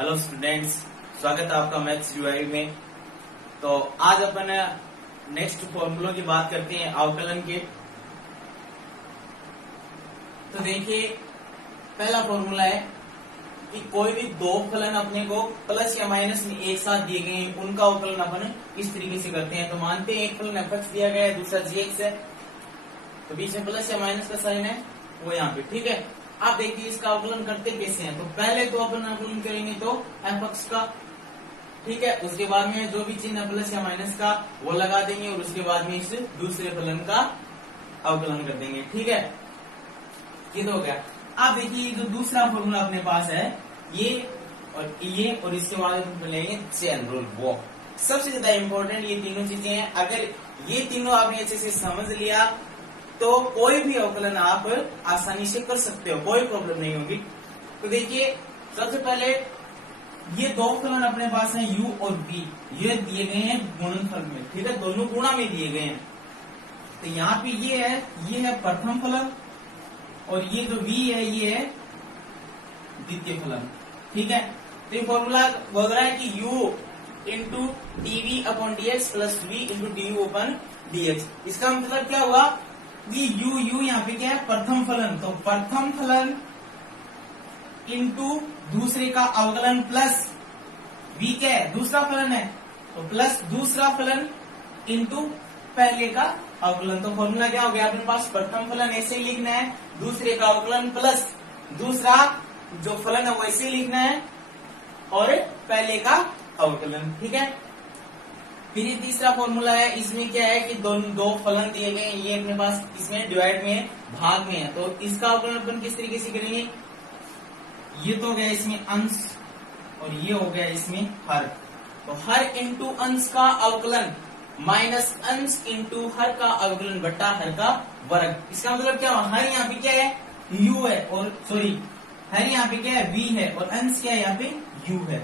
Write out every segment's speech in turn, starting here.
Hello students, स्वागत है आपका मैथ्स यूआई में। तो आज अपन नेक्स्ट फॉर्मूलों की बात करते हैं अवकलन के। तो देखिए, पहला फॉर्मूला है कि कोई भी दो फलन अपने को प्लस या माइनस में एक साथ दिए गए हैं, उनका अवकलन अपन इस तरीके से करते हैं। तो मानते हैं एक फलन एफ दिया गया है, दूसरा जी है, तो बीच में प्लस या माइनस का साइन है वो यहाँ पे, ठीक है। आप देखिए इसका अवकलन करते कैसे हैं। तो पहले तो अपन अवकलन करेंगे तो एफ का, ठीक है। उसके बाद में जो भी चिन्ह प्लस या माइनस का वो लगा देंगे और उसके बाद में इस दूसरे फलन का अवकलन कर देंगे, ठीक है। ये तो हो गया। आप देखिए जो दूसरा फॉर्मूला अपने पास है ये और इसके बाद अपन लेंगे चेन रूल। वो सबसे ज्यादा इंपॉर्टेंट ये तीनों चीजें हैं। अगर ये तीनों आपने अच्छे से समझ लिया तो कोई भी अवकलन आप आसानी से कर सकते हो, कोई प्रॉब्लम नहीं होगी। तो देखिए सबसे पहले ये दो फलन अपने पास हैं u और v, ये दिए गए हैं गुणनफल में, ठीक है, दोनों गुणा में दिए गए हैं। तो यहाँ पे ये है प्रथम फलन और ये जो v है ये है द्वितीय फलन, ठीक है। तो ये फॉर्मूला बोल रहा है कि u into dv upon dx plus v into du upon dx। इसका मतलब क्या हुआ कि u यहाँ पे क्या है, प्रथम फलन। तो प्रथम फलन इंटू दूसरे का अवकलन प्लस v क्या है, दूसरा फलन है, तो प्लस दूसरा फलन इंटू पहले का अवकलन। तो फॉर्मूला क्या हो गया अपने पास, प्रथम फलन ऐसे ही लिखना है, दूसरे का अवकलन प्लस दूसरा जो फलन है वैसे ही लिखना है और पहले का अवकलन, ठीक है। फिर ये तीसरा फॉर्मूला है, इसमें क्या है कि दो फलन दिए गए, ये अपने पास इसमें डिवाइड में भाग में है, तो इसका अवकलन अपन किस तरीके से करेंगे। ये तो हो गया इसमें अंश और ये हो गया इसमें हर। तो हर इंटू अंश का अवकलन माइनस अंश इंटू हर का अवकलन बट्टा हर का वर्ग। इसका मतलब क्या हुआ, हर यहाँ पे क्या है u है और सॉरी हर यहाँ पे क्या है v है और अंश क्या है यहाँ पे u है।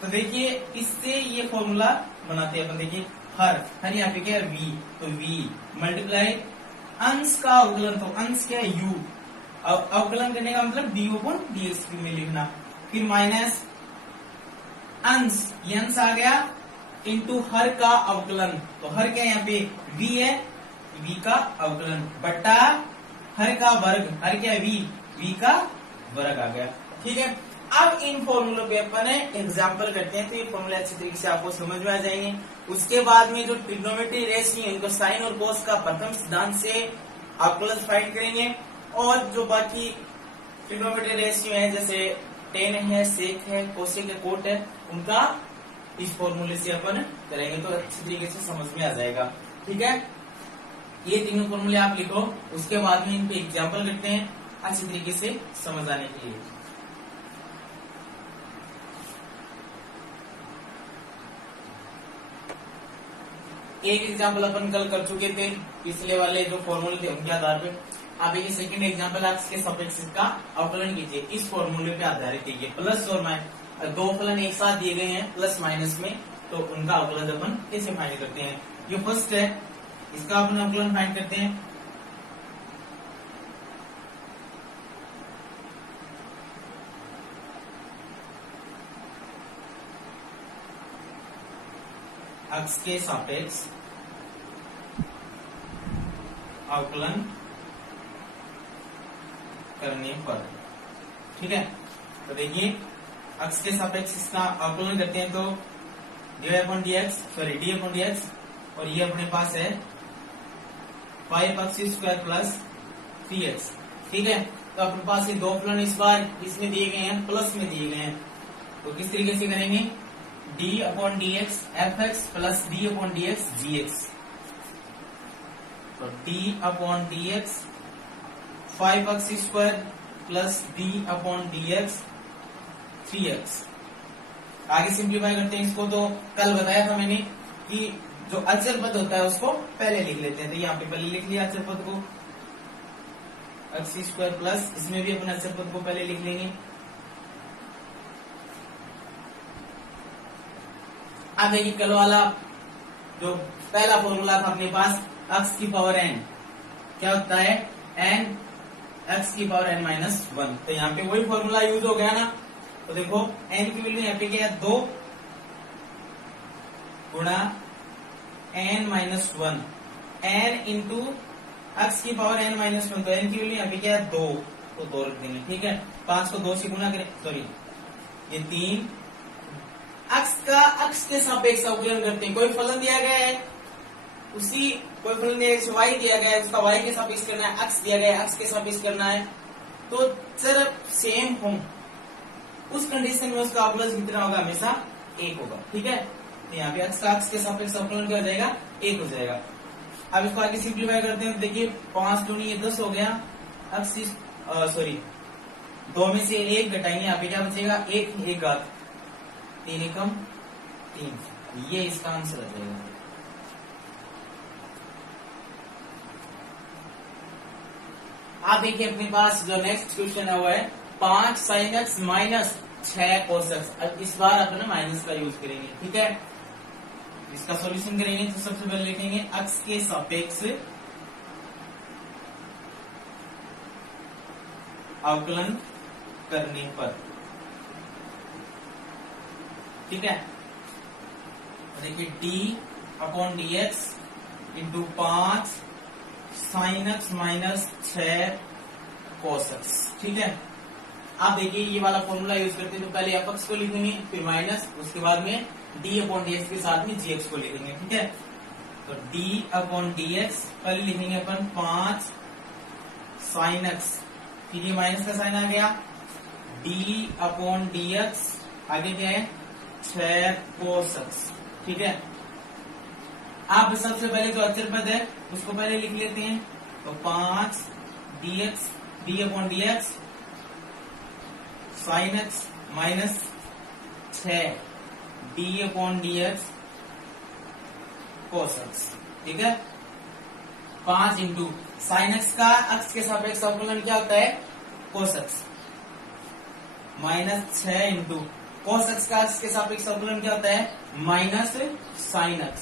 तो देखिए इससे ये फॉर्मूला बनाते हैं अपन। देखिए हर यहाँ पे क्या है v, तो v मल्टीप्लाई अंश का अवकलन, तो अंश क्या है u, अवकलन करने का मतलब du अपॉन dx में लिखना, फिर माइनस अंश ये अंश आ गया इंटू हर का अवकलन, तो हर क्या यहाँ पे v है, v का अवकलन बट्टा हर का वर्ग, हर क्या है v का वर्ग आ गया, ठीक है। अब इन फॉर्मूलों पे अपन एग्जाम्पल करते हैं तो ये फॉर्मूले अच्छी तरीके से आपको समझ में आ जाएंगे। उसके बाद में जो ट्रिग्नोमेट्री रेशियो है उनको साइन और कोस का प्रथम सिद्धांत से अवकलन फाइंड करेंगे और जो बाकी ट्रिग्नोमेट्री रेशियो है जैसे टेन है, सेक है, कोसेक है, कोट है, उनका इस फॉर्मूले से अपन करेंगे तो अच्छी तरीके से समझ में आ जाएगा, ठीक है। ये तीनों फॉर्मूले आप लिखो, उसके बाद में इन पे एग्जाम्पल करते हैं अच्छी तरीके से समझ आने के लिए। एक एग्जाम्पल अपन कल कर चुके थे पिछले वाले जो फॉर्मूले थे उनके आधार पे। आप ये सेकंड एग्जाम्पल आप इसके सापेक्ष का अवकलन कीजिए, इस फॉर्मूले पे आधारित है। प्लस और माइनस दो फलन एक साथ दिए गए हैं प्लस माइनस में, तो उनका अवकलन अपन कैसे फाइंड करते हैं। ये फर्स्ट है, इसका अपन अवकलन फाइंड करते हैं। अक्ष के सापेक्ष अवकलन करने पर, ठीक है। तो देखिए अक्ष के सापेक्ष इसका अवकलन करते हैं तो डी अपॉन dx और ये अपने पास है 5x स्क्वायर प्लस 3x, ठीक है। तो अपने पास ये दो फलन इस बार इसमें दिए गए हैं, प्लस में दिए गए हैं, तो किस तरीके से करेंगे d upon dx fx plus d upon dx gx। तो d upon dx 5x square plus d upon dx 3x। आगे सिंप्लीफाई करते हैं इसको। तो कल बताया था मैंने कि जो अचर पद होता है उसको पहले लिख लेते हैं, तो यहाँ पे पहले लिख लिया अचर पद को x स्क्वायर प्लस, इसमें भी अपने अचर पद को पहले लिख लेंगे। अब देखिए कल वाला जो पहला फॉर्मूला था अपने पास x की पावर n क्या होता है, n x की पावर n-1, तो यहाँ पे वही फॉर्मूला यूज हो गया ना। तो देखो n की वैल्यू यहाँ पे क्या है 2 गुणा n-1 n इंटू x की पावर n-1 तो n की वैल्यू यहाँ पे क्या है 2 तो 2 रख देंगे। ठीक है 5 को 2 से गुणा करें सॉरी ये 3 x का x के सापेक्ष अवकलन करते हैं। कोई फलन दिया गया है उसी कोई फलन दिया है y दिया गया है उसका y के सापेक्ष करना है x दिया गया है x के सापेक्ष करना है तो सिर्फ सेम हो उस कंडीशन में उसका अवकलन कितना होगा हमेशा 1 होगा। ठीक है तो यहाँ पे x का x के सापेक्ष अवकलन क्या हो जाएगा 1 हो जाएगा। अब इसको आगे सिंप्लीफाई करते हैं तो देखिए 5 दूनी ये 10 हो गया x सॉरी 2 में से 1 घटाएंगे यहाँ पे क्या बचेगा 1 घात 3 एकम 3 ये इसका आंसर आ जाएगा। आप देखिए अपने पास जो नेक्स्ट क्वेश्चन है वो है 5 sin x minus 6 cos x। अब इस बार अपने माइनस का यूज करेंगे। ठीक है इसका सॉल्यूशन करेंगे तो सबसे पहले लिखेंगे x के सापेक्ष अवकलन करने पर। ठीक है देखिए d/dx into 5 sin x minus 6 cos x। ठीक है आप देखिए ये वाला फॉर्मूला यूज करते हैं तो पहले f को लिखेंगे फिर माइनस उसके बाद में d/dx के साथ में gx को लिखेंगे। ठीक है तो d/dx पहले लिखेंगे अपन 5 sin x फिर ये माइनस का साइन आ गया d/dx आगे क्या है 6 cos x। ठीक है आप सबसे पहले जो अचर पद है उसको पहले लिख लेते हैं तो 5 d/dx sin x minus 6 d/dx cos x। ठीक है 5 इंटू साइन एक्स का x के सापेक्ष अवकलन क्या होता है cos x minus 6 into cos x का x के सापेक्ष अवकलन क्या होता है माइनस साइन x।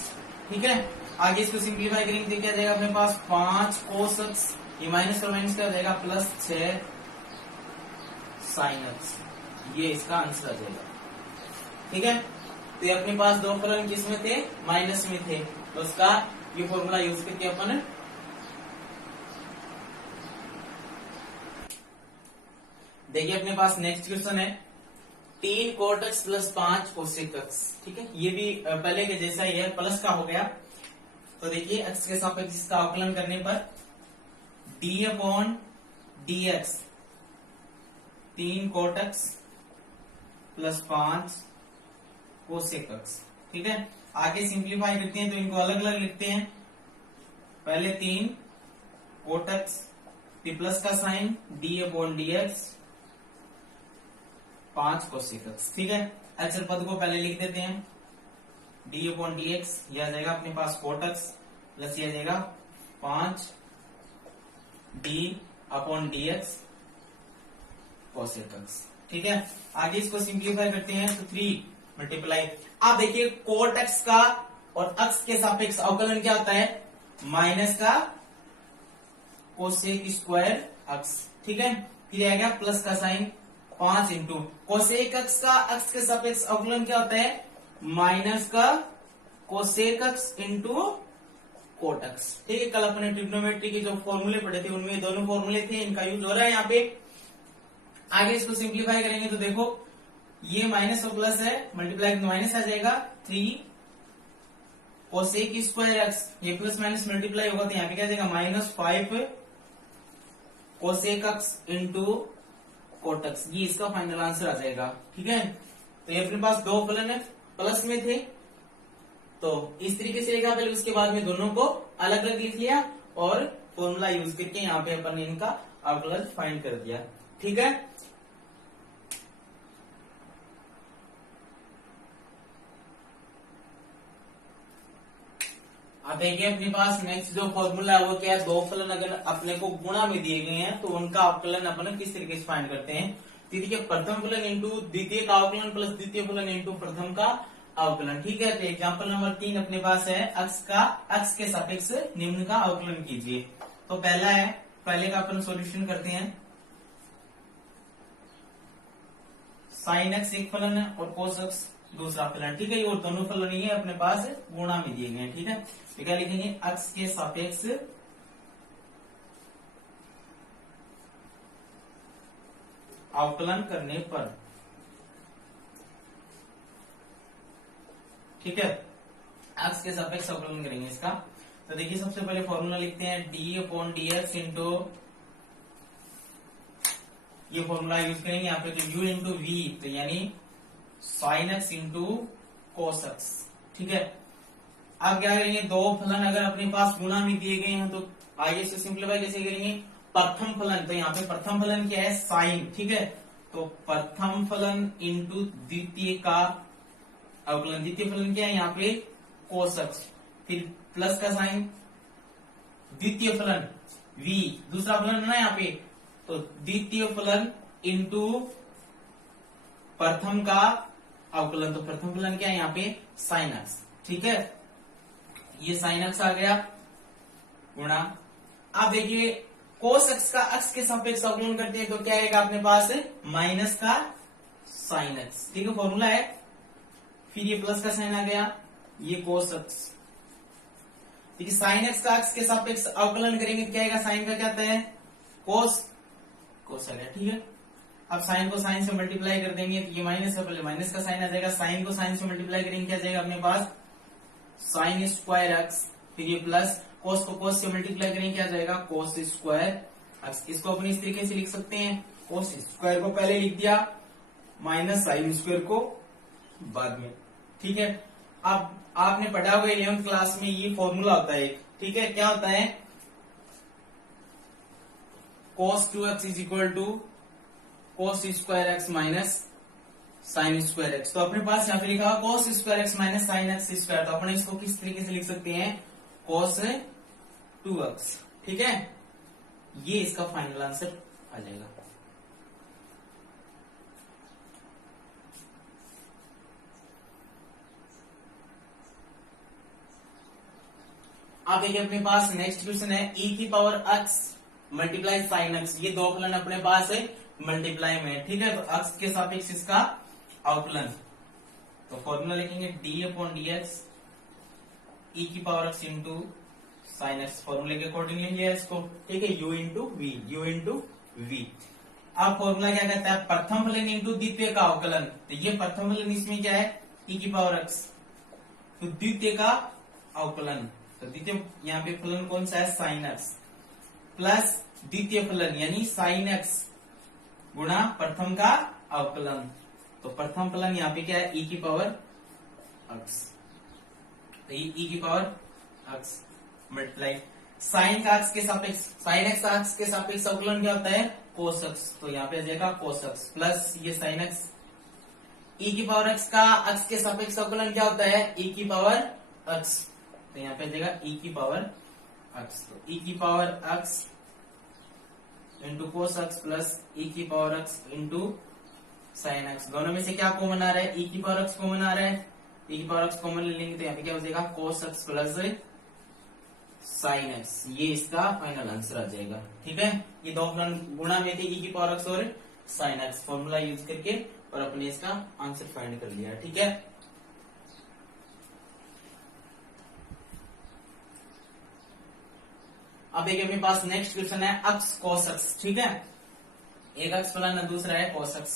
ठीक है आगे इसको सिंप्लीफाई करेंगे तो क्या जाएगा अपने पास 5 cos x ये माइनस और माइनस क्या हो जाएगा प्लस 6 साइन x ये इसका आंसर आ जाएगा। ठीक है तो ये अपने पास दो फलन किसमें थे माइनस में थे तो उसका ये फॉर्मूला यूज करके अपन देखिए अपने पास नेक्स्ट क्वेश्चन है 3 cot x plus 5 cosec x। ठीक है ये भी पहले के जैसा ही है प्लस का हो गया तो देखिए x के सापेक्ष इसका अवकलन करने पर d/dx 3 cot x plus 5 cosec x। ठीक है आगे सिंप्लीफाई करते हैं तो इनको अलग अलग लिखते हैं पहले 3 cot x फिर प्लस का साइन d/dx 5 cosec x। ठीक है अचर पद को पहले लिख देते हैं d/dx यह आ जाएगा अपने पास cot x प्लस यह आ जाएगा 5 d/dx cosec x। ठीक है आगे इसको सिंप्लीफाई करते हैं तो 3 मल्टीप्लाई आप देखिए cot x का और x के सापेक्ष अवकलन क्या होता है माइनस का cosec स्क्वायर x। ठीक है फिर आएगा प्लस का साइन 5 इंटू cosec x का x के सापेक्ष अवकलन क्या होता है माइनस का cosec x into cot x। ठीक है कल अपने ट्रिग्नोमेट्री के जो फॉर्मूले पढ़े थे उनमें दोनों फॉर्मूले थे इनका यूज हो रहा है यहाँ पे। आगे इसको सिंप्लीफाई करेंगे तो देखो ये माइनस और प्लस है मल्टीप्लाई माइनस आ जाएगा 3 cosec स्क्वायर x ये प्लस माइनस मल्टीप्लाई होगा तो यहाँ पे क्या आ जाएगा minus 5 cosec x into cot x ये इसका फाइनल आंसर आ जाएगा। ठीक है तो ये अपने पास दो फलन है प्लस में थे तो इस तरीके से लिखा पहले उसके बाद में दोनों को अलग अलग लिख लिया और फॉर्मूला यूज करके यहाँ पे अपन ने इनका अवकलन फाइंड कर दिया। ठीक है अब देखिए अपने पास नेक्स्ट जो फॉर्मूला है वो क्या है दो फलन अगर अपने को गुणा में दिए गए हैं तो उनका अवकलन अपन किस तरीके से फाइंड करते हैं तो देखिए प्रथम फलन इंटू द्वितीय का अवकलन प्लस द्वितीय फलन इंटू प्रथम का अवकलन। ठीक है तो एग्जाम्पल नंबर 3 अपने पास है x के सापेक्ष निम्न का अवकलन कीजिए। तो पहला है पहले का अपन सॉल्यूशन करते हैं साइन एक्स एक फलन है और कोस एक्स दूसरा फलन, ठीक है। और दोनों फलन ही अपने पास गुणा में दिए गए हैं, ठीक है। तो क्या लिखेंगे, एक्स के सापेक्ष अवकलन करने पर, ठीक है, एक्स के सापेक्ष अवकलन करेंगे इसका। तो देखिए सबसे पहले फॉर्मूला लिखते हैं D upon d x into, ये फॉर्मूला यूज करेंगे यहाँ पे, तो u इंटू वी, तो यानी sine x into cos x, ठीक है। अब क्या करेंगे, दो फलन अगर अपने पास गुणा में दिए गए हैं तो आइए इसे सिंप्लीफाई कैसे करेंगे। प्रथम फलन, तो यहाँ पे प्रथम फलन क्या है, साइन, ठीक है। तो प्रथम फलन इंटू द्वितीय का अवकलन, द्वितीय फलन क्या है यहाँ पे, कोस एक्स, फिर प्लस का साइन, द्वितीय फलन v, दूसरा फलन है ना यहाँ पे, तो द्वितीय फलन इंटू प्रथम का अवकलन, तो प्रथम फलन क्या है यहाँ पे, साइन एक्स, ठीक है। ये साइन एक्स आ गया गुणा। आप देखिए कोस एक्स का एक्स के सापेक्ष अवकलन करते हैं तो क्या आएगा अपने पास, माइनस का साइन एक्स, ठीक है, फॉर्मूला है। फिर ये प्लस का साइन आ गया, ये कोस एक्स, ठीक है। साइन एक्स का एक्स के सापेक्ष अवकलन करेंगे क्या आएगा, साइन का क्या आता है, कोस, कोस आ गया, ठीक है। अब साइन को साइन से मल्टीप्लाई कर देंगे, तो ये माइनस है, पहले माइनस का साइन आ जाएगा, साइन को साइन से मल्टीप्लाई करेंगे क्या जाएगा अपने पास, साइन स्क्वायर एक्स, फिर ये प्लस, कोस को कोस से मल्टीप्लाई करेंगे क्या जाएगा, कोस स्क्वायर एक्स। इसको अपने इस तरीके से लिख सकते हैं, कोस स्क्वायर को पहले लिख दिया, माइनस साइन स्क्वायर को बाद में, ठीक है। अब आपने पढ़ा हुआ 11th क्लास में ये फॉर्मूला होता है एक, ठीक है, क्या होता है, cos 2x is equal to cos square x minus sine square x. तो अपने पास यहाँ पे लिखा हुआ cos square x minus sine x square, तो अपने इसको किस तरीके से लिख सकते हैं, cos 2x, ठीक है। ये इसका फाइनल आंसर आ जाएगा। आप देखिए अपने पास नेक्स्ट क्वेश्चन है, e की power x multiply sine x, ये दो फलन अपने पास है मल्टीप्लाई में, ठीक है। तो x के सापेक्ष इसका अवकलन, तो फॉर्मूला लिखेंगे d upon d x e की power x into sine x, फॉर्मूले के अकॉर्डिंग लेंगे इसको, ठीक है, u into v, u into v. अब फॉर्मूला क्या कहता है, प्रथम फलन इंटू द्वितीय का अवकलन, तो ये प्रथम फलन इसमें क्या है, e की पावर x, तो द्वितीय का अवकलन, तो द्वितीय यहाँ पे फलन कौन सा है, साइन एक्स, प्लस द्वितीय फलन यानी साइन एक्स गुणा प्रथम का अवकलन, तो प्रथम फलन यहाँ पे क्या है, e की पावर x, तो e की पावर x मल्टीप्लाई साइन का x के सापेक्ष, साइन एक्स का x के सापेक्ष अवकलन क्या होता है, कोस x, तो यहाँ पे आ जाएगा कोस x प्लस ये साइन x, e की पावर x का x के सापेक्ष अवकलन क्या होता है, e की पावर x, तो यहाँ पे आ जाएगा e की पावर x, तो e की power x into cos x plus e की power x into sine x, दोनों में से क्या कॉमन आ रहा है, e की पावर x कॉमन आ रहा है, e की पावर x कॉमन ले लेंगे तो यहाँ पे क्या हो जाएगा, cos x plus sine x, ये इसका फाइनल आंसर आ जाएगा, ठीक है। ये दो फलन गुणा में थे, e की पावर x और साइन एक्स, फॉर्मूला यूज करके और अपने इसका आंसर फाइंड कर लिया, ठीक है। अब देखिए अपने पास नेक्स्ट क्वेश्चन है x cos x, ठीक है, एक x फलन है, दूसरा है cos x,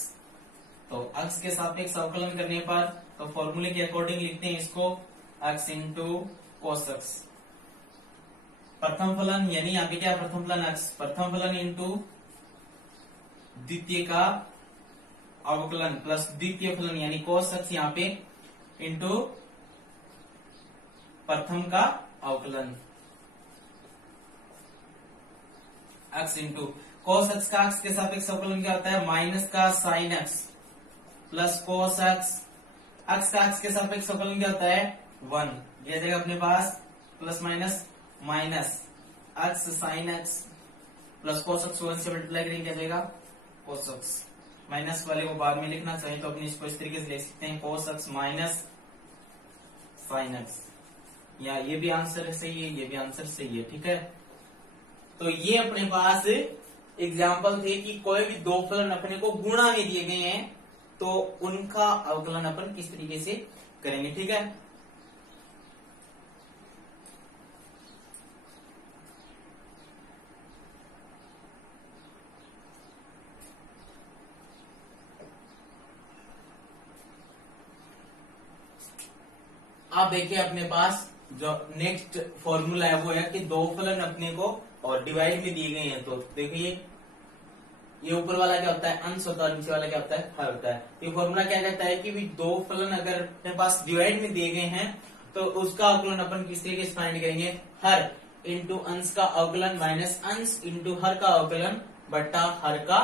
तो x के सापेक्ष अवकलन करने पर तो फॉर्मूले के अकॉर्डिंग लिखते हैं इसको x इंटू cos x, प्रथम फलन यानी यहाँ पे क्या प्रथम फलन x, प्रथम फलन इंटू द्वितीय का अवकलन प्लस द्वितीय फलन यानी cos x यहाँ पे इंटू प्रथम का अवकलन, x इंटू cos x का x के सापेक्ष अवकलन क्या होता है, माइनस का sine x plus cos x, x का x के सापेक्ष अवकलन क्या होता है, 1, ये जाएगा अपने पास plus minus minus x sine x plus cos x 1 से मल्टीप्लाई करेंगे क्या जाएगा, cos x, माइनस वाले को बाद में लिखना चाहिए तो अपने इसको इस तरीके से लिख सकते हैं, cos x minus sine x, या ये भी आंसर सही है, ये भी आंसर सही है, ठीक है। तो ये अपने पास एग्जाम्पल थे कि कोई भी दो फलन अपने को गुणा में दिए गए हैं तो उनका अवकलन अपन किस तरीके से करेंगे, ठीक है। आप देखिए अपने पास जो नेक्स्ट फॉर्मूला है वो है कि दो फलन अपने को और डिवाइड में दिए गए हैं। तो देखिए ये ऊपर वाला क्या होता है, अंश होता है, नीचे वाला क्या होता है, हर होता है। ये फॉर्मूला क्या कहता है कि भी दो फलन अगर अपने पास डिवाइड में दिए गए हैं तो उसका अवकलन अपन किस तरीके से फाइंड करेंगे, हर इंटू अंश का अवकलन माइनस अंश इंटू हर का अवकलन बट्टा हर का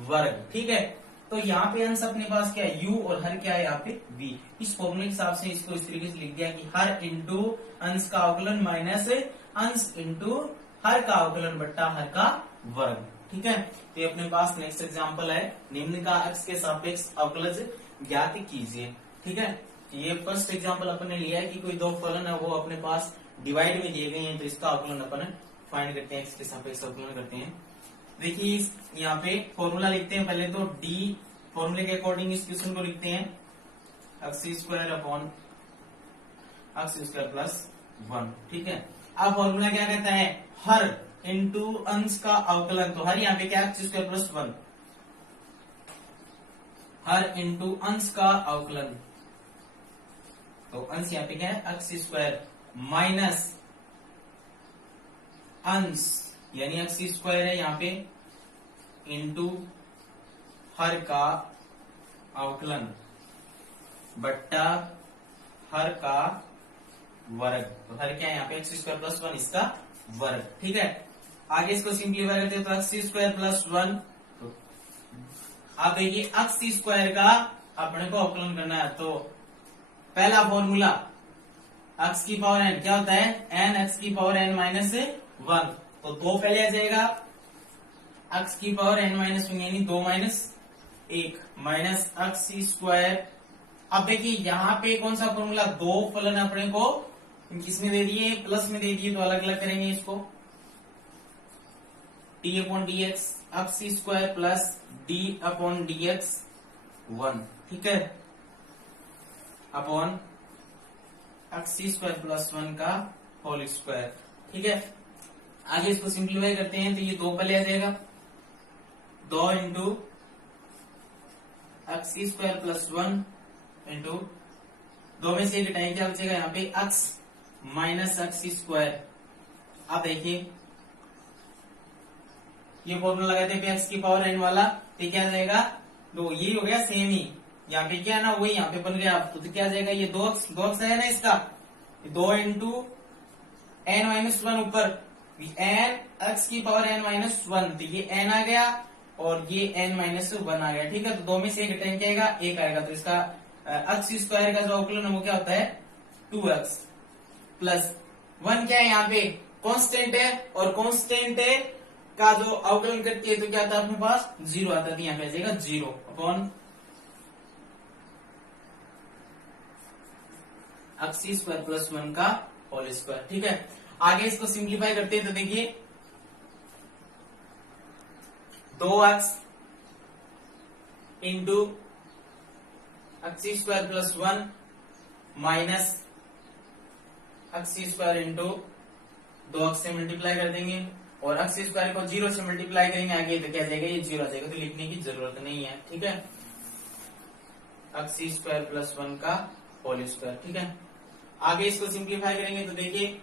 वर्ग, ठीक है। तो यहाँ पे अंश अपने पास क्या है, u, और हर क्या है यहाँ पे v। इस फॉर्मूले के हिसाब से इसको इस तरीके से लिख दिया कि हर इंटू अंश का अवकलन माइनस अंश इंटू हर का अवकलन बट्टा हर का वर्ग, ठीक है। तो ये अपने पास नेक्स्ट एग्जांपल है, निम्न का x के सापेक्ष अवकलज ज्ञात कीजिए, ठीक है। ये फर्स्ट एग्जांपल अपन ने लिया है कि कोई दो फलन है वो अपने पास डिवाइड में दिए गए हैं, तो इसका अवकलन अपन फाइंड करते हैं, x के सापेक्ष अवकलन करते हैं। देखिए यहाँ पे फॉर्मूला लिखते हैं पहले तो d, फॉर्मूले के अकॉर्डिंग इस क्वेश्चन को लिखते हैं x square upon x square plus 1, ठीक है। अब फॉर्मूला क्या कहता है, हर इंटू अंश का अवकलन, तो हर यहाँ पे क्या x स्क्वायर प्लस 1, हर इंटू अंश का अवकलन, तो अंश यहाँ पे क्या है x स्क्वायर माइनस अंश यानी x स्क्वायर है यहाँ पे इंटू हर का अवकलन बट्टा हर का वर्ग, तो हर क्या है यहाँ पे x स्क्वायर प्लस 1 इसका वर्ग, ठीक है। आगे इसको सिंप्लीफाई करते हैं तो x स्क्वायर प्लस 1, तो आप देखिए x स्क्वायर का अपने को अवकलन करना है, तो पहला फॉर्मूला x की पावर n क्या होता है, n x की पावर n माइनस 1, तो 2 पहले आ जाएगा, x की पावर n माइनस 1 यानी 2 माइनस 1 माइनस x स्क्वायर। अब देखिए यहाँ पे कौन सा फॉर्मूला, दो फलन अपने को किसमें दे दिए, प्लस में दे दिए, तो अलग अलग करेंगे इसको, d upon d x x square plus d upon d x 1, ठीक है, अपॉन x स्क्वायर प्लस 1 का होल स्क्वायर, ठीक है। आगे इसको सिंप्लीफाई करते हैं तो ये 2 पहले आ जाएगा, 2 into x square plus 1 into 2 में से घटाएंगे क्या बचेगा यहाँ पे x माइनस x स्क्वायर। आप देखिए ये फॉर्मूला लगाते हैं x की पावर n वाला, तो क्या आ जाएगा, दो, ये हो गया सेम ही, यहाँ पे क्या है ना वही यहाँ पे बन गया, तो क्या आ जाएगा, ये 2x है ना इसका, 2 इंटू n माइनस 1 ऊपर n x की पावर n माइनस 1, तो ये n आ गया और ये n माइनस 1 आ गया, ठीक है। तो 2 में से एक घटाएंगे क्या आएगा, 1 आएगा, तो इसका x स्क्वायर का जो अवकलन है वो क्या होता है 2x प्लस 1, क्या है यहाँ पे कांस्टेंट है, और कांस्टेंट है का जो अवकलन करती है तो क्या आता है अपने पास 0 आता है, यहाँ पे आ जाएगा 0 अपॉन x स्क्वायर प्लस 1 का होल स्क्वायर, ठीक है। आगे इसको सिंप्लीफाई करते हैं तो देखिए 2x into x square plus 1 minus x square into 2x से मल्टीप्लाई कर देंगे और x स्क्वायर को 0 से मल्टीप्लाई करेंगे आगे तो क्या जाएगा, ये 0 आ जाएगा, तो लिखने की जरूरत नहीं है, ठीक है। x स्क्वायर प्लस 1 का होल स्क्वायर, ठीक है। आगे इसको सिंप्लीफाई करेंगे तो देखिए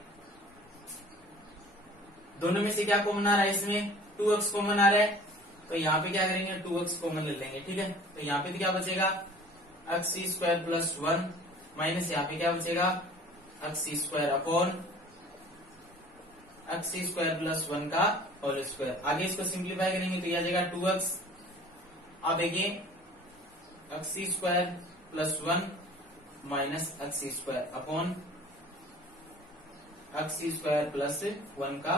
दोनों में से क्या कॉमन आ रहा है, इसमें 2x कॉमन आ रहा है, तो यहाँ पे क्या करेंगे 2x कॉमन ले लेंगे, ठीक है। तो यहाँ पे तो क्या बचेगा x स्क्वायर प्लस 1 माइनस यहाँ पे क्या बचेगा x square upon x square plus 1 का होल स्क्वायर। आगे इसको सिंप्लीफाई करेंगे तो यह आ जाएगा 2x, अब देखिए x square plus 1 minus x square upon x square plus 1 का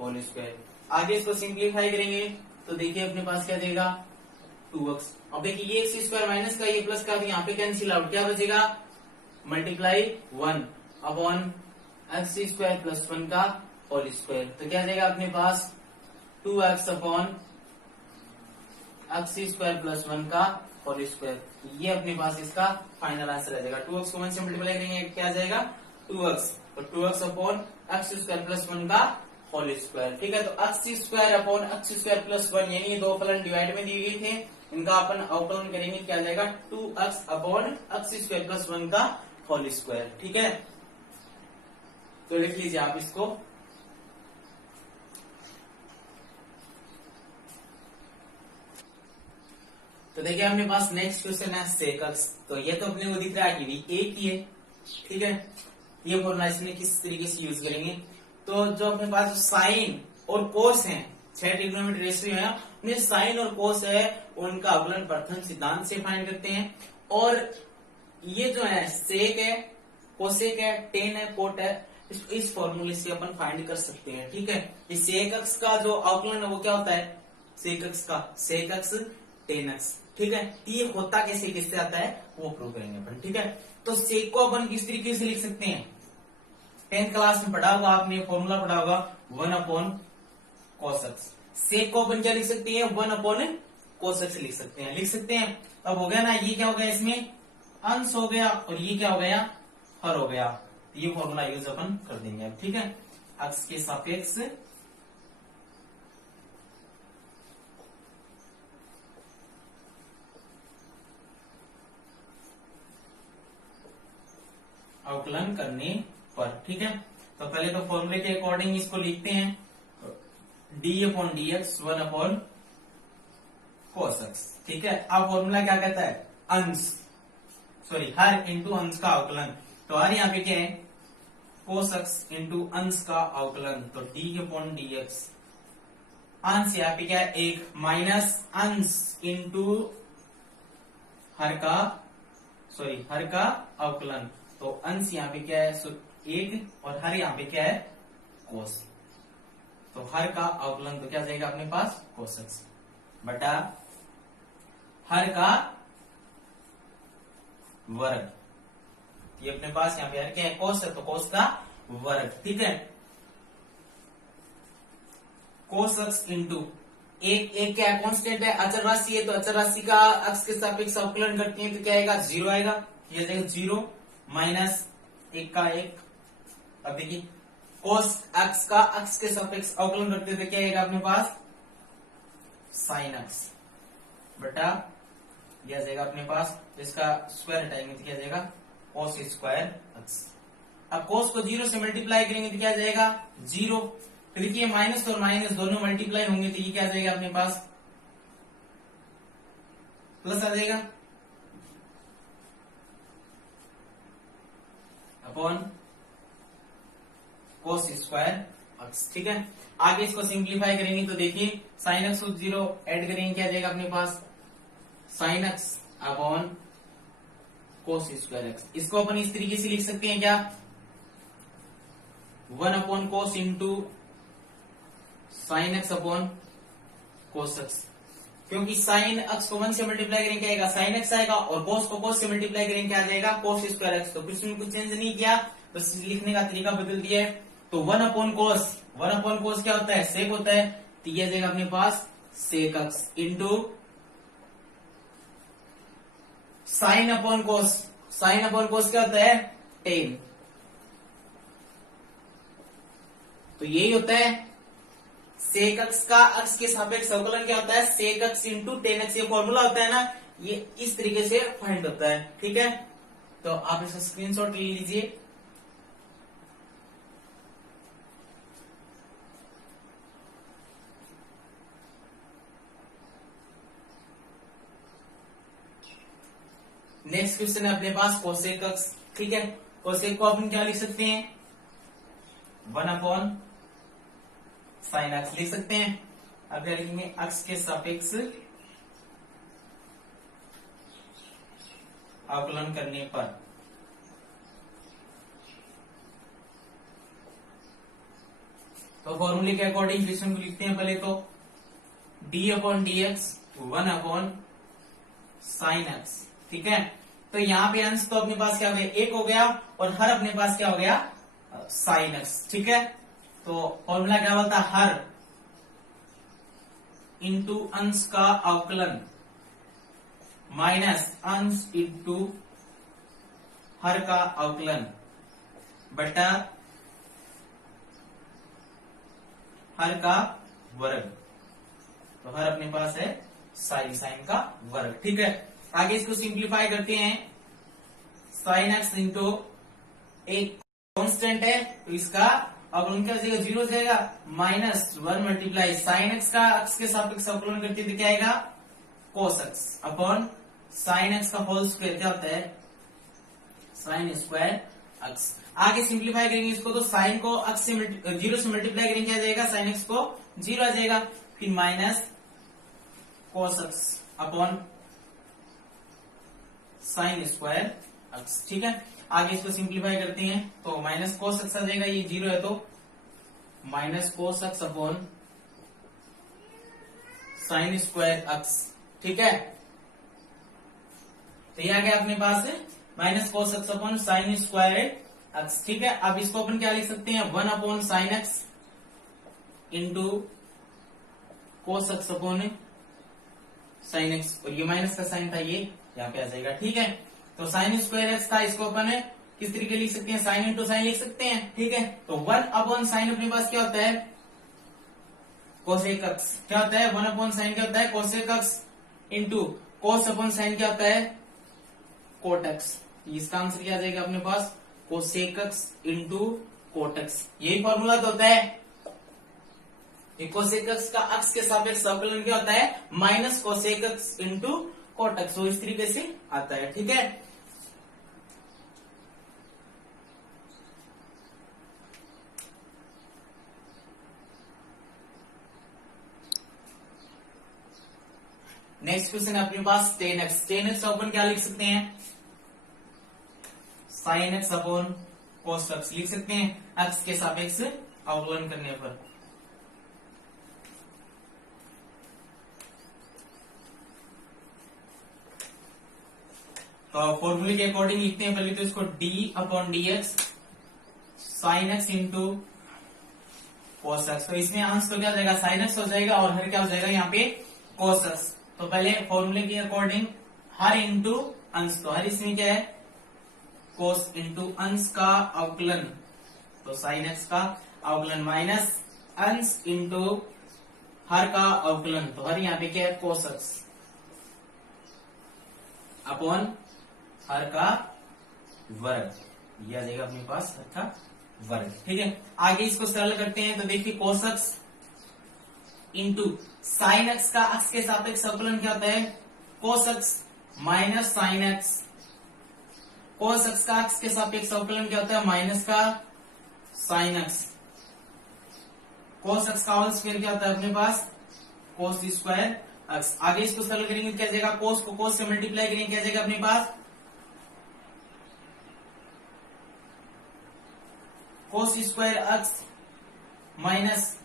होल स्क्वायर। आगे इसको सिंप्लीफाई करेंगे तो देखिए अपने पास क्या देगा 2x। अब देखिए ये x स्क्वायर माइनस का ये प्लस का, यहाँ पे कैंसिल आउट, क्या बचेगा multiply 1 upon x square plus 1 का होल स्क्वायर, तो क्या देगा अपने पास 2x upon x square plus 1 का होल स्क्वायर। ये अपने पास इसका फाइनल आंसर आ जाएगा। 2x को 1 से मल्टीप्लाई करेंगे क्या आ जाएगा 2x, तो 2x upon x square plus 1 का होल स्क्वायर। ठीक है, तो x square upon x square plus 1 यानी ये दो फलन डिवाइड में दिए गए थे, इनका अपन अवकलन करेंगे क्या आ जाएगा 2x upon x square plus 1 का होल स्क्वायर। ठीक है, तो लिख लीजिए आप इसको। तो देखिए अपने पास नेक्स्ट क्वेश्चन है सेक एक्स। तो ये तो अपने को दिख रहा है कि भी एक ही है। ठीक है, ये फॉर्मूला इसमें किस तरीके से यूज करेंगे, तो जो अपने पास साइन और कोस है, 6 ट्रिग्नोमेट्री रेशियो है, उनमें साइन और कोस है उनका अवकलन प्रथम सिद्धांत से फाइंड करते हैं। और ये जो है सेक है, कोसेक है, टेन है, कोट है, इस फॉर्मूले से अपन फाइंड कर सकते हैं। ठीक है, इस सेक एक्स का जो अवकलन है वो क्या होता है सेक एक्स का सेक एक्स टेन एक्स। ठीक है, ये होता कैसे किससे आता है वो प्रूव करेंगे अपन। ठीक है, तो सेक को अपन किस तरीके से लिख सकते हैं, 10th क्लास में पढ़ा होगा आपने, फॉर्मूला पढ़ा होगा 1 अपॉन cos x। सेक को अपन क्या लिख सकते हैं 1 अपॉन cos x लिख सकते हैं, लिख सकते हैं। अब हो गया ना, ये क्या हो गया इसमें अंश हो गया और ये क्या हो गया हर हो गया, तो ये फॉर्मूला यूज अपन कर देंगे। ठीक है, x के सापेक्ष अवकलन करने पर। ठीक है, तो पहले तो फॉर्मूले के अकॉर्डिंग इसको लिखते हैं, D upon d x 1 upon cos x। ठीक है, अब फॉर्मूला क्या कहता है अंश हर इंटू अंश का अवकलन, तो हर यहाँ पे क्या है cos x इंटू अंश का अवकलन, तो डी अपॉन डी एक्स अंश यहाँ पे क्या है एक माइनस अंश इंटू हर का अवकलन, तो अंश यहाँ पे क्या है एक और हर यहाँ पे क्या है कोस, तो हर का अवकलन तो क्या जाएगा अपने पास cos x बटा हर का वर्ग। ये अपने पास यहाँ पे हर क्या है cos है, तो cos का वर्ग। ठीक है, cos x इंटू एक क्या कांस्टेंट है अचर राशि है, तो अचर राशि का x के सापेक्ष अवकलन करते हैं तो क्या आएगा 0 आएगा, ये जाएगा 0 माइनस 1 का 1। अब देखिए cos x का x के सापेक्ष अवकलन करते थे क्या आएगा अपने पास sin x बटा यह जाएगा अपने पास, इसका स्क्वायर हटाएंगे तो क्या जाएगा cos स्क्वायर x। अब cos को 0 से मल्टीप्लाई करेंगे तो क्या जाएगा 0, तो देखिए माइनस और माइनस दोनों मल्टीप्लाई होंगे तो ये क्या जाएगा अपने पास प्लस आ जाएगा अपॉन cos स्क्वायर x। ठीक है, आगे इसको सिंप्लीफाई करेंगे तो देखिए sin x को 0 ऐड करेंगे क्या जाएगा अपने पास sin x upon cos square x। इसको अपन इस तरीके से लिख सकते हैं क्या 1 upon cos into sin x upon cos x, क्योंकि sin x को 1 से मल्टीप्लाई करेंगे क्या आएगा sin x आएगा और cos को cos से मल्टीप्लाई करेंगे क्या आ जाएगा cos स्क्वायर x। तो कुछ में कुछ चेंज नहीं किया, बस लिखने का तरीका बदल दिया है। तो 1 अपॉन cos क्या होता है सेक होता है, तो यह जाएगा अपने पास सेक x इंटू साइन अपॉन कोस क्या होता है टेन, तो यही होता है सेक एक्स का एक्स के सापेक्ष अवकलन क्या होता है sec x into tan x. ये फॉर्मूला होता है ना, ये इस तरीके से फाइंड होता है। ठीक है, तो आप इसका स्क्रीनशॉट ले लीजिए। नेक्स्ट क्वेश्चन है अपने पास कोसेक एक्स। ठीक है, कोसेक को अपन क्या लिख सकते हैं 1 अपॉन साइन एक्स लिख सकते हैं। अब क्या लिखेंगे एक्स के सापेक्ष अवकलन करने पर तो फॉर्मूले के अकॉर्डिंग क्वेश्चन को लिखते हैं पहले तो D upon d x 1 upon sine x. ठीक है, तो यहाँ पे अंश तो अपने पास क्या हो गया 1 हो गया और हर अपने पास क्या हो गया साइन एक्स। ठीक है, तो फॉर्मूला क्या बोलता है हर इंटू अंश का अवकलन माइनस अंश इंटू हर का अवकलन बटा हर का वर्ग। तो हर अपने पास है साइन, साइन का वर्ग। ठीक है, आगे इसको सिंप्लीफाई करते हैं। साइन एक्स इंटू एक कांस्टेंट है तो इसका अवकलन क्या हो जाएगा, 0 हो जाएगा। माइनस 1 मल्टीप्लाई साइन एक्स का एक्स के सापेक्ष अवकलन करते तो क्या आएगा, कोस एक्स अपॉन साइन एक्स का होल स्क्वायर क्या होता है, साइन स्क्वायर एक्स। आगे सिंप्लीफाई करेंगे इसको तो साइन को एक्स से 0 से मल्टीप्लाई करेंगे क्या जाएगा, साइन एक्स को 0 आ जाएगा। फिर minus cos x upon sine square x. ठीक है, आगे इसको सिंप्लीफाई करते हैं तो माइनस कोस एक्स आ जाएगा, ये 0 है तो minus cos x upon sine square x. ठीक है, तो ये आ गया अपने पास minus cos x upon sine square x. ठीक है, अब इसको अपन क्या लिख सकते हैं, 1 upon sine x into cos x upon sine x, और ये माइनस का साइन था ये यहाँ पे आ जाएगा। ठीक है, तो साइन स्क्वायर एक्स था, इसको अपन किस तरीके लिख सकते हैं, साइन इंटू साइन लिख सकते हैं। ठीक है, तो 1 अपॉन साइन अपने पास क्या होता है, कोसेक एक्स। क्या होता है, 1 अपॉन साइन क्या होता है, cosec x into cos upon sine क्या होता है, कोट एक्स। इसका आंसर क्या आ जाएगा अपने पास, cosec x into cot x. यही फॉर्मूला तो होता है। कोसेक एक्स का एक्स के सापेक्ष अवकलन क्या होता है, minus cosec x into cot x. तो इस तरीके से आता है। ठीक है, नेक्स्ट क्वेश्चन है अपने पास ten x. Ten x upon क्या लिख सकते हैं, sine x upon cos x लिख सकते हैं, एक्स के सापेक्ष अवकलन करने पर। तो फॉर्मूले के अकॉर्डिंग लिखते हैं, पहले तो इसको D upon d x sine x into cos x. तो इसमें अंश तो क्या हो जाएगा, साइन एक्स हो जाएगा, और हर क्या हो जाएगा यहाँ पे कोस एक्स। तो पहले फॉर्मूले के अकॉर्डिंग हर इंटू अंश, तो हर इसमें क्या है, कोस इंटू अंश का अवकलन, तो साइन एक्स का अवकलन माइनस अंश इंटू हर का अवकलन, तो हर यहाँ पे क्या है, कोस एक्स अपॉन हर का वर्ग। यह आ जाएगा अपने पास हर का वर्ग। ठीक है, आगे इसको सरल करते हैं तो देखिए cos x into sine x का एक्स के सापेक्ष अवकलन क्या होता है, cos x minus sine x. Cos x का एक्स के सापेक्ष अवकलन क्या होता है, माइनस का साइन एक्स। कोस एक्स का होल स्क्वायर क्या होता है अपने पास, कोस स्क्वायर एक्स। आगे इसको सरल करेंगे क्या जाएगा, कोस को कोस से मल्टीप्लाई करेंगे क्या जाएगा अपने पास, कोस स्क्वायर एक्स माइनस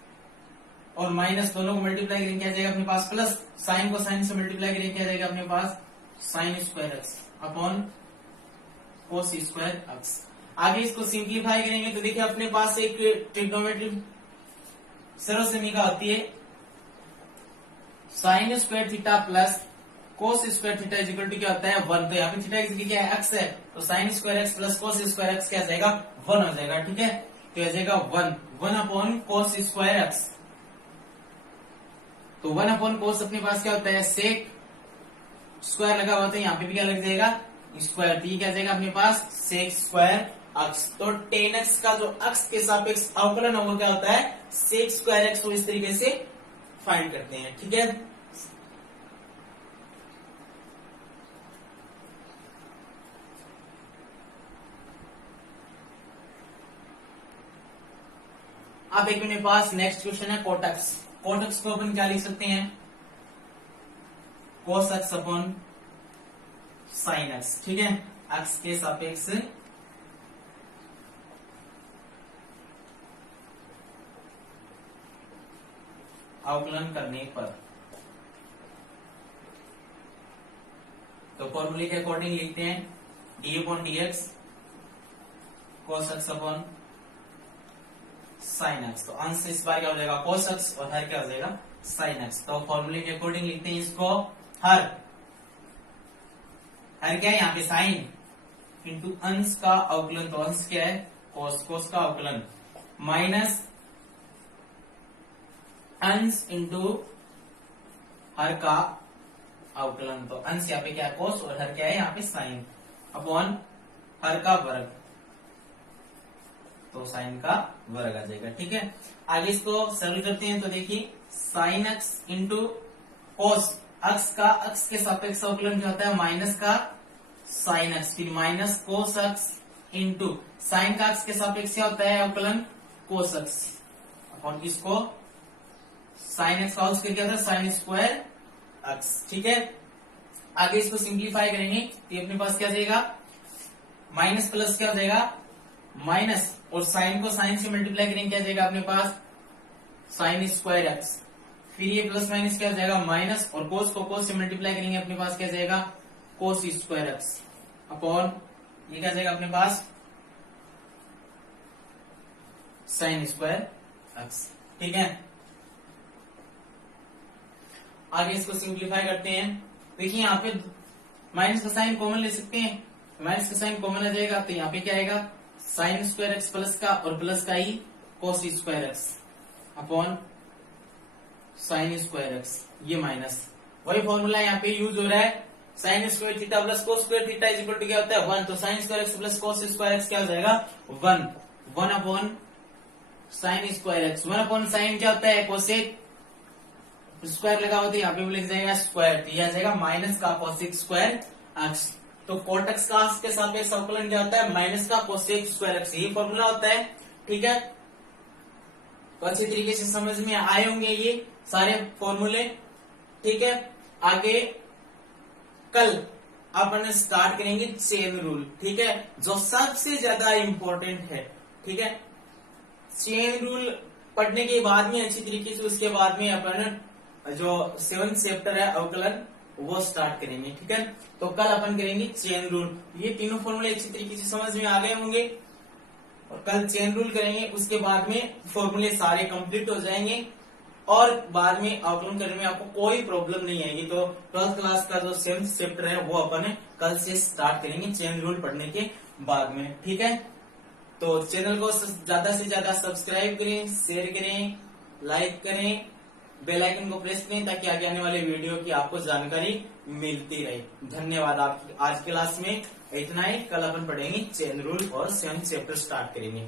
और माइनस दोनों को मल्टीप्लाई करेंगे क्या जाएगा अपने पास, प्लस साइन को साइन से मल्टीप्लाई करेंगे क्या जाएगा अपने पास, sine square x upon cos square x. आगे इसको सिंप्लीफाई करेंगे तो देखिए अपने पास एक ट्रिग्नोमेट्री सर्वसमीका होती है, sine square theta plus cos square theta is equal to क्या होता है, 1। तो यहाँ पे थीटा की जगह क्या है, एक्स है, तो sine square x plus cos square x क्या जाएगा, 1 हो जाएगा। ठीक है, तो यह जाएगा 1 अपॉन कोस स्क्वायर एक्स। तो 1 अपॉन कोस अपने पास क्या होता है, सेक स्क्वायर लगा हुआ, तो यहाँ पे भी क्या लग जाएगा, स्क्वायर। तो ये क्या जाएगा अपने पास, सेक स्क्वायर एक्स। तो टेन एक्स का जो एक्स के सापेक्ष अवकलन है वो क्या होता है, सेक स्क्वायर एक्स। तो इस तरीके से फाइंड करते हैं। ठीक है, अब एक मेरे पास नेक्स्ट क्वेश्चन है कोटक्स। कोटक्स को अपन क्या लिख सकते हैं, कोस एक्स अपॉन साइन एक्स। ठीक है, एक्स के सापेक्ष अवकलन करने पर। तो फॉर्मूले के अकॉर्डिंग लिखते हैं डी अपॉन डी एक्स कोस एक्स अपॉन साइन एक्स। तो अंश इस बार क्या हो जाएगा, कोस एक्स, और हर क्या हो जाएगा, साइन एक्स। तो फॉर्मूले के अकॉर्डिंग लिखते हैं इसको हर हर क्या है यहाँ पे साइन इंटू अंश का अवकलन, तो अंश क्या है कोस, कोस का अवकलन माइनस अंश इंटू हर का अवकलन, तो अंश यहाँ पे क्या है कोस और हर क्या है यहाँ पे साइन अपॉन हर का वर्ग, तो साइन का वर्ग आ जाएगा। ठीक है, आगे इसको सरल करते हैं। तो देखिए साइन एक्स इंटू कोस, अक्स का अक्स के सापेक्ष अवकलन क्या होता है माइनस का साइन एक्स, फिर minus cos x into sine का अक्स के सापेक्ष क्या होता है अवकलन कोस एक्स अपॉन इसको साइन एक्स का होल स्क्वायर क्या होता है साइन स्क्वायर एक्स। ठीक है, आगे इसको सिंप्लीफाई करेंगे तो अपने पास क्या जाएगा माइनस प्लस क्या हो जाएगा माइनस, और साइन को साइन से मल्टीप्लाई करेंगे क्या जाएगा अपने पास साइन स्क्वायर एक्स, फिर ये प्लस माइनस क्या हो जाएगा माइनस, और कोस को कोस से मल्टीप्लाई करेंगे अपने पास क्या जाएगा कोस स्क्वायर एक्स अपॉन ये क्या जाएगा अपने पास साइन स्क्वायर एक्स। ठीक है, आगे इसको सिंप्लीफाई करते हैं। देखिए यहाँ पे माइनस का साइन कॉमन ले सकते हैं, माइनस का साइन कॉमन आ जाएगा तो यहाँ पे क्या आएगा साइन स्क्वायर एक्स प्लस का और प्लस का ही cos square x upon sine square x, ये माइनस वही फॉर्मूला यहाँ पे यूज हो रहा है sine square theta plus cos square theta is equal to क्या होता है 1, तो sine square x plus cos square x क्या हो जाएगा 1 upon sine square x, 1 upon sine क्या होता है कोसेक स्क्वायर लगा होता है यहाँ पे भी लिख जाएगा स्क्वायर, तो यह आ जाएगा माइनस का कोसेक स्क्वायर एक्स, तो कोट एक्स का के सापेक्ष अवकलन क्या होता है माइनस का कोसेक स्क्वायर एक्स, यही फॉर्मूला होता है। ठीक है, तो अच्छी तरीके से समझ में आए होंगे ये सारे फॉर्मूले। ठीक है, आगे कल अपन स्टार्ट करेंगे चेन रूल। ठीक है, जो सबसे ज्यादा इंपॉर्टेंट है। ठीक है, चेन रूल पढ़ने के बाद में अच्छी तरीके से उसके बाद में अपन जो 7th चैप्टर है अवकलन वो स्टार्ट करेंगे। ठीक है, तो कल अपन करेंगे चेन रूल, ये तीनों फॉर्मूले अच्छी तरीके से समझ में आ गए होंगे और कल चेन रूल करेंगे, उसके बाद में फॉर्मूले सारे कंप्लीट हो जाएंगे और बाद में अवकलन करने में आपको कोई प्रॉब्लम नहीं आएगी। तो 12th क्लास का जो 7th चैप्टर है वो अपन कल से स्टार्ट करेंगे चेन रूल पढ़ने के बाद में। ठीक है, तो चैनल को ज्यादा से ज्यादा सब्सक्राइब करें, शेयर करें, लाइक करें, बेल आइकन को प्रेस करें ताकि आगे आने वाले वीडियो की आपको जानकारी मिलती रहे। धन्यवाद। आपकी आज क्लास में इतना ही, कल अपन पढ़ेंगे चेन रूल और 7th चैप्टर स्टार्ट करेंगे।